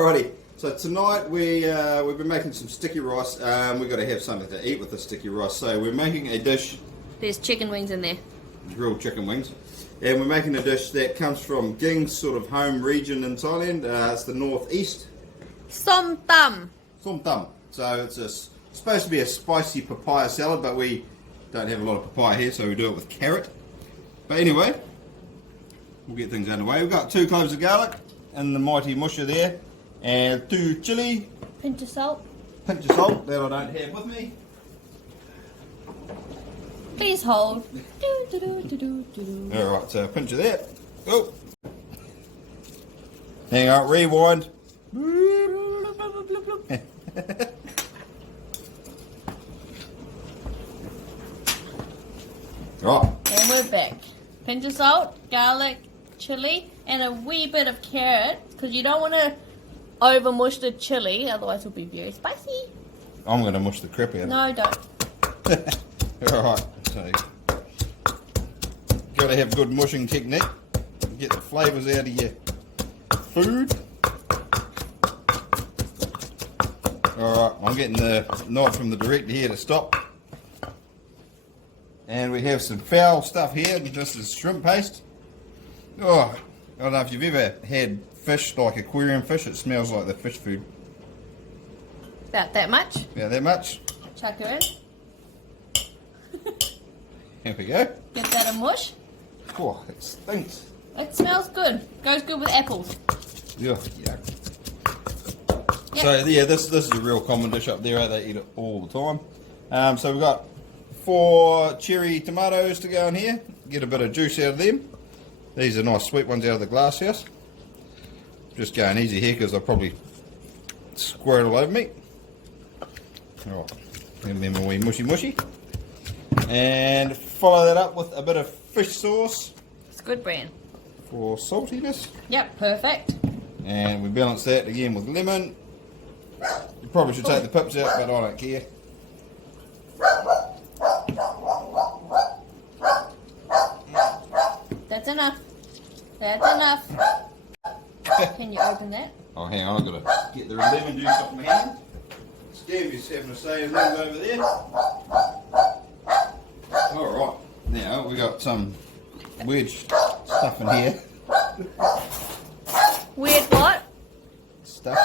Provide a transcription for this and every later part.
Alrighty, so tonight we've been making some sticky rice. We've got to have something to eat with the sticky rice, so we're making a dish. There's chicken wings in there. Grilled chicken wings. And we're making a dish that comes from Ging's sort of home region in Thailand. It's the Northeast. Som Tum. Som Tum. So it's supposed to be a spicy papaya salad, but we don't have a lot of papaya here, so we do it with carrot. But anyway, we'll get things underway. We've got 2 cloves of garlic in the mighty musher there, and 2 chilli. Pinch of salt. Pinch of salt, that I don't have with me. Please hold. Alright, so a pinch of that. Oh. Hang on, rewind. Right. And we're back. Pinch of salt, garlic, chili, and a wee bit of carrot, because you don't want to over mush the chili, otherwise it'll be very spicy. I'm going to mush the crap out of it. No, don't. Alright, so got to have good mushing technique. Get the flavours out of your food. Alright, I'm getting the nod from the director here to stop. And we have some foul stuff here. This is shrimp paste. Oh, I don't know if you've ever had fish, like aquarium fish. It smells like the fish food. About that much. About that much. Chuck her in. Here we go. Give that a mush. Oh, it stinks. It smells good. Goes good with apples. Yeah. Yep. So yeah, this is a real common dish up there. They eat it all the time. So we've got 4 cherry tomatoes to go in here. Get a bit of juice out of them. These are nice sweet ones out of the glass house. Just going easy here because they'll probably squirt all over me. Alright, and then we mushy. And follow that up with a bit of fish sauce. It's good brand. For saltiness. Yep, perfect. And we balance that again with lemon. You probably should take the pips out, but I don't care. That's enough. That's enough. Can you open that? Oh, hang on, I've got to get the lemon juice off my hand. Stevie's having a say in things over there. Alright, now we got some weird stuff in here. Weird what? Stuff.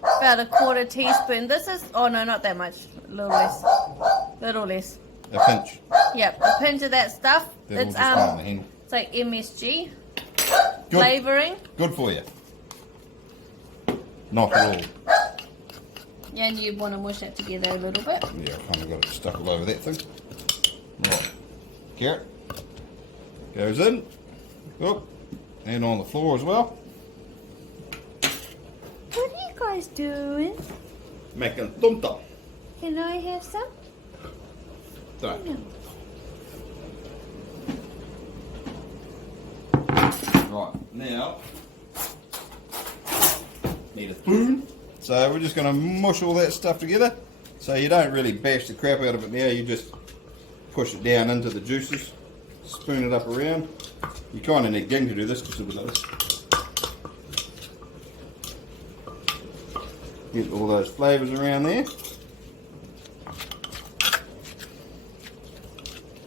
About a 1/4 teaspoon. This is, oh no, not that much. A little less. Little less. A pinch. Yep, a pinch of that stuff. That'll It's just go on the handle. it's like MSG. Good. Flavouring. Good for you. Not at all. Yeah, and you want to mush that together a little bit. Yeah, I've kind of got it stuck all over that thing. Right. Carrot. Goes in. Oh. And on the floor as well. What are you guys doing? Making Som Tum. Can I have some? So. No. Right, now need a spoon. So we're just going to mush all that stuff together. So you don't really bash the crap out of it now, you just push it down into the juices, spoon it up around. You kind of need Ging to do this because of this. Get all those flavours around there.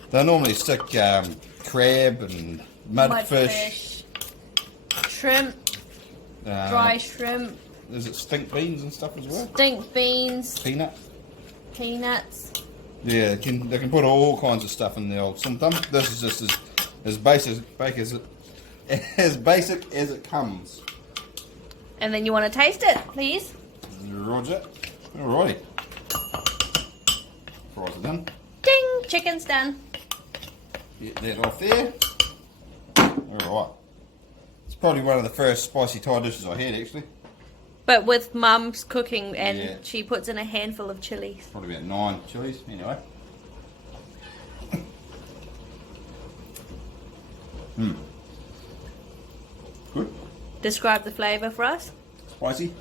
They normally stick crab and mudfish, shrimp, dry shrimp. Is it stink beans and stuff as well? Stink beans, Peanuts. Yeah, they can put all kinds of stuff in the old Som Tum. This is just as basic as it comes. And then you want to taste it, please. Roger. Alrighty. Fries are done. Ding! Chicken's done. Get that off there. Alright. It's probably one of the first spicy Thai dishes I had actually. But with Mum's cooking, and Yeah. she puts in a handful of chilies. Probably about 9 chilies, anyway. Good. Describe the flavour for us. Spicy,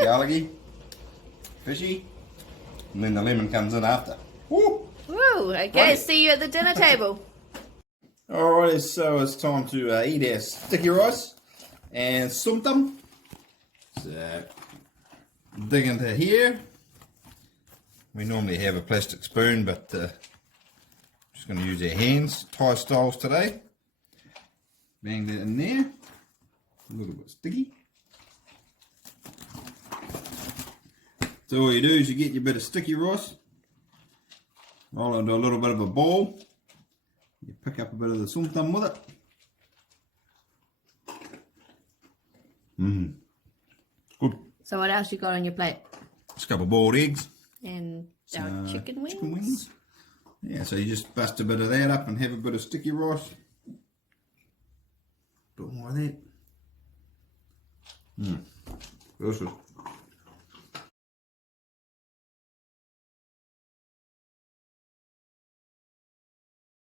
garlicky, fishy, and then the lemon comes in after. Woo! Woo! Okay, Right. see you at the dinner table. Alright, so it's time to eat our sticky rice and Som Tum. So, dig into here. We normally have a plastic spoon, but just going to use our hands, Thai styles today. Bang that in there. A little bit sticky. So all you do is you get your bit of sticky rice, roll it into a little bit of a ball. You pick up a bit of the Som Tum with it. Good. So what else you got on your plate? Just a couple of boiled eggs. And our chicken wings. Chicken wings. Yeah, so you just bust a bit of that up and have a bit of sticky rice. Bit more of that. Delicious.